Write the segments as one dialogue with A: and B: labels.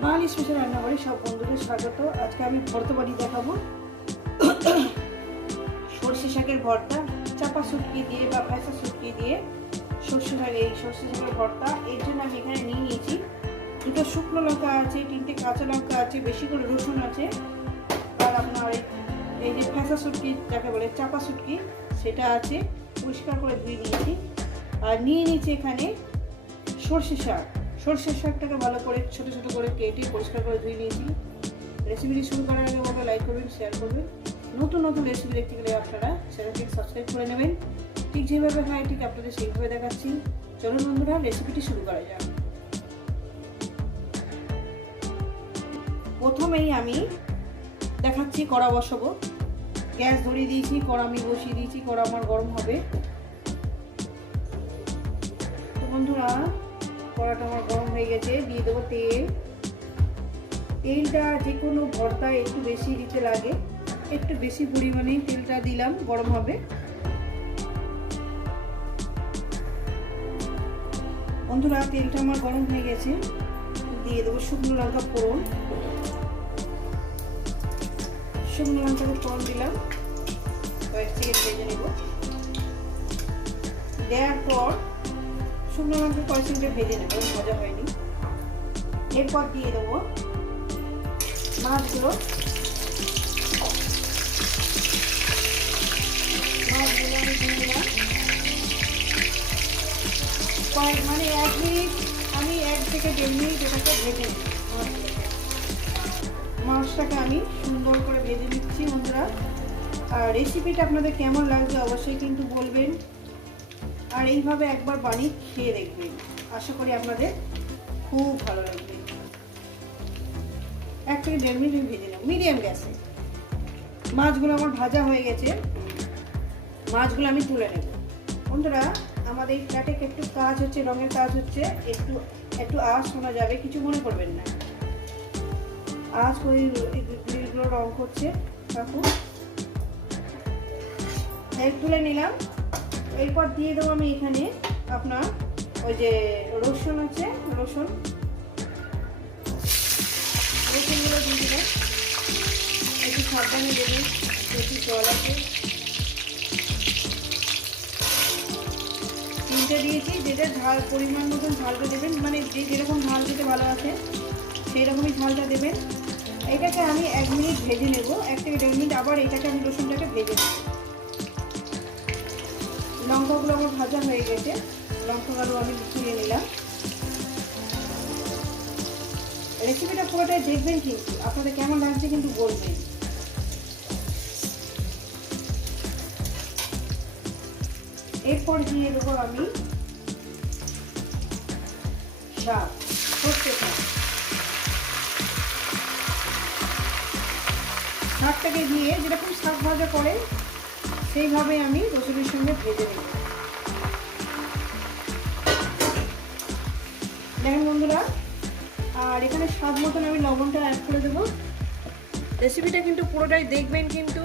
A: বাঙালি special রান্নাবাড়ি সব বন্ধুদের স্বাগত। আজকে আমি ভর্তা বাড়ি দেখাবো। সর্ষে শাকের ভর্তা, চাপা শুটকি দিয়ে বা ভেসা শুটকি দিয়ে সর্ষে শাক, এই সর্ষে শাকের ভর্তা। এর জন্য আমি এখানে নিয়ে নিয়েছি দুটো শুকনো লঙ্কা আছে, তিনটে কাঁচা লঙ্কা আছে, বেশি করে রসুন আছে। আর আপনার এই- যে ফেঁসা শুটকি, যাকে বলে চাপা শুটকি, সেটা আছে। পরিষ্কার করে ধুয়ে নিয়েছি। আর নিয়ে নিয়েছি এখানে সর্ষে শাক। সর্ষের শাকটাকে ভালো করে, ছোট ছোট করে কেটে পরিষ্কার করে ধুয়ে নিয়েছি। রেসিপিটি শুরু করার আগে আমাকে লাইক করবেন শেয়ার করবেন। নতুন নতুন রেসিপি দেখতে গেলে আপনারা চ্যানেলটি সাবস্ক্রাইব করে নেবেন। ঠিক যেভাবে হয়, ঠিক আপনাদের সেইভাবে দেখাচ্ছি। চলুন বন্ধুরা রেসিপিটি শুরু করা যাক। প্রথমেই আমি দেখাচ্ছি কড়া বসাবো। গ্যাস ধরিয়ে দিয়েছি, কড়া আমি বসিয়ে দিয়েছি, কড়া আমার গরম হবে। তো বন্ধুরা কড়াটা আমার গরম হয়ে গেছে, দিয়ে দেবো তেল। তেলটা যে কোনো ভর্তায় একটু বেশি দিতে লাগে। একটু বেশি পরিমাণে তেলটা দিলাম, গরম হবে। বন্ধুরা, তেলটা আমার গরম হয়ে গেছে। দিয়ে দেবো শুকনো লঙ্কা ফোড়ন। শুকনো লঙ্কাকে ফোড়ন দিলাম। কয়েক সেকেন্ড ভেজে নেব। দেওয়ার পর শুকনো লঙ্কা কয়েক সেকেন্ডে ভেজে নেব মজা হয়নি। এরপর দিয়ে দেবো মাছগুলো। মাছগুলো আমি দিয়ে মানে এক মিনিট, আমি এক থেকে দেড় মিনিট এটাকে ভেজে নিই মাছটাকে আমি সুন্দর করে ভেজে নিচ্ছি বন্ধুরা। আর রেসিপিটা আপনাদের কেমন লাগছে অবশ্যই কিন্তু বলবেন। আর এইভাবে একবার বানিয়ে খেয়ে দেখবেন। আশা করি আপনাদের খুব ভালো লাগবে। এক থেকে দেড় মিনিট ভেজে নেব। মিডিয়াম গ্যাসে। মাছগুলো আমার ভাজা হয়ে গেছে। মাছগুলো আমি তুলে নেব। বন্ধুরা, আমাদের এই ফ্ল্যাটে একটু কাজ হচ্ছে, রঙের কাজ হচ্ছে? একটু একটু আওয়াজ শোনা যাবে, কিছু মনে করবেন না। আজ ওই গ্রিলগুলো রং করছে, কাকু। তুলে নিলাম। এরপর দিয়ে দেবো আমি এখানে আপনার ওই যে রসুন আছে, রসুন। রসুনগুলো দিয়ে দিলাম একটু সাবধানে দেবেন একটু জল আছে। তিনটে দিয়েছি যেটা ঝাল, পরিমাণ মতন ঝালটা দেবেন। মানে যে যেরকম ঝাল দিতে ভালোবাসে সেই রকমই ঝালটা দেবেন। এটাকে আমি এক মিনিট ভেজে নেব। এক থেকে দেড় মিনিট আবার এটাকে আমি রসুনটাকে ভেজে নেব। লঙ্কাগুলো আমার ভাজা হয়ে গেছে। লঙ্কাগুলো আমি তুলে নিলাম। রেসিপিটা পুরোটাই দেখবেন কিন্তু, আপনাদের কেমন লাগছে কিন্তু বলবেন। এরপর দিয়ে দেবো আমি শাক। শাকটাকে দিয়ে যেরকম শাক ভাজা করে সেইভাবে আমি রসুনের সঙ্গে ভেজে নেব। দেখেন বন্ধুরা, আর এখানে স্বাদ মতন আমি লবণটা অ্যাড করে দেবো। রেসিপিটা কিন্তু পুরোটাই দেখবেন কিন্তু,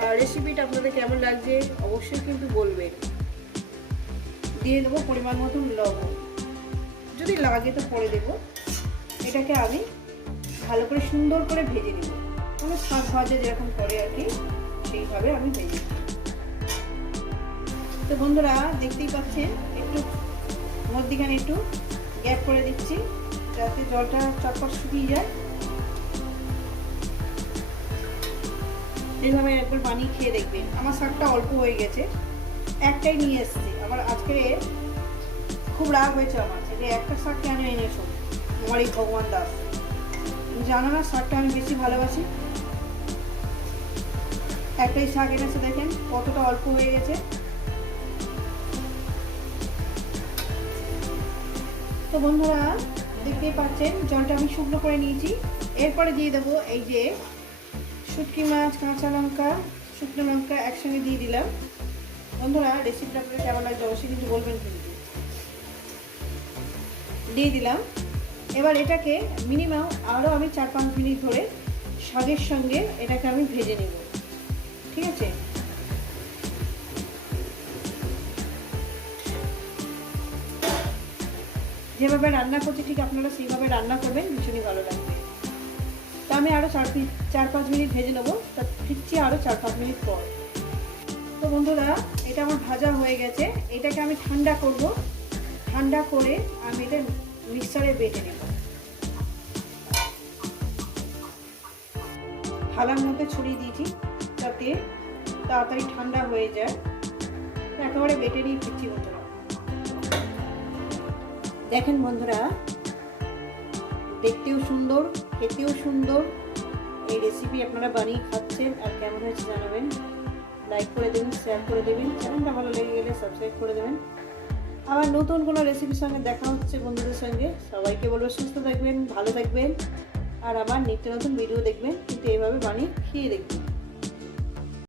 A: আর রেসিপিটা আপনাদের কেমন লাগছে অবশ্যই কিন্তু বলবেন। দিয়ে দেবো পরিমাণ মতন লবণ। যদি লাগে তো পরে দেবো। এটাকে আমি ভালো করে সুন্দর করে ভেজে নেব। মানে শাক ভাজা যেরকম করে আর কি, সেইভাবে আমি ভেজে নেব। তো বন্ধুরা দেখতেই পাচ্ছেন, একটু মধ্যিখানে একটু গ্যাপ করে দিচ্ছি, যাতে জলটা চটপট শুকিয়ে যায়। এইভাবে একবার বানিয়ে খেয়ে দেখবেন। আমার শাকটা অল্প হয়ে গেছে, একটাই নিয়ে এসেছি। আমার আজকে খুব রাগ হয়েছে আমার, যে একটা শাক কেন এনেছো? আমার এই ভগবান দাস। জানো না শাকটা আমি বেশি ভালোবাসি? একটাই শাক এনেছে, দেখেন কতটা অল্প হয়ে গেছে। তো বন্ধুরা, দেখতেই পাচ্ছেন, জলটা আমি শুকনো করে নিয়েছি। এরপরে দিয়ে দেবো এই যে শুটকি মাছ, কাঁচা লঙ্কা, শুকনো লঙ্কা একসঙ্গে দিয়ে দিলাম। বন্ধুরা রেসিপিটা আপনাদের কেমন লাগছে অবশ্যই কিন্তু বলবেন কিন্তু। দিয়ে দিলাম। এবার এটাকে মিনিমাম আরও আমি চার পাঁচ মিনিট ধরে শাকের সঙ্গে এটাকে আমি ভেজে নেব। ঠিক আছে? যেভাবে রান্না করছি, ঠিক আপনারা সেইভাবে রান্না করবেন, ভীষণই ভালো লাগবে। তা আমি আরও চার চার পাঁচ মিনিট ভেজে নেব, তা ফিরছি আরও চার পাঁচ মিনিট পর। তো বন্ধুরা, এটা আমার ভাজা হয়ে গেছে, এটাকে আমি ঠান্ডা করব। ঠান্ডা করে আমি এটা মিক্সারে বেটে নেব। থালার মধ্যে ছড়িয়ে দিয়েছি যাতে তাড়াতাড়ি ঠান্ডা হয়ে যায়। একেবারে বেটে নিয়ে ফিরছি বন্ধুরা। দেখেন বন্ধুরা, দেখতেও সুন্দর, খেতেও সুন্দর। এই রেসিপি আপনারা বানিয়ে খাচ্ছেন আর কেমন হয়েছে জানাবেন। লাইক করে দেবেন শেয়ার করে দেবেন। চ্যানেলটা ভালো লেগে গেলে সাবস্ক্রাইব করে দেবেন। আবার নতুন কোনো রেসিপির সঙ্গে দেখা হচ্ছে বন্ধুদের সঙ্গে। সবাইকে বলব সুস্থ থাকবেন, ভালো থাকবেন। আর আবার নিত্য নতুন ভিডিও দেখবেন, কিন্তু এইভাবে বানিয়ে খেয়ে দেখবেন।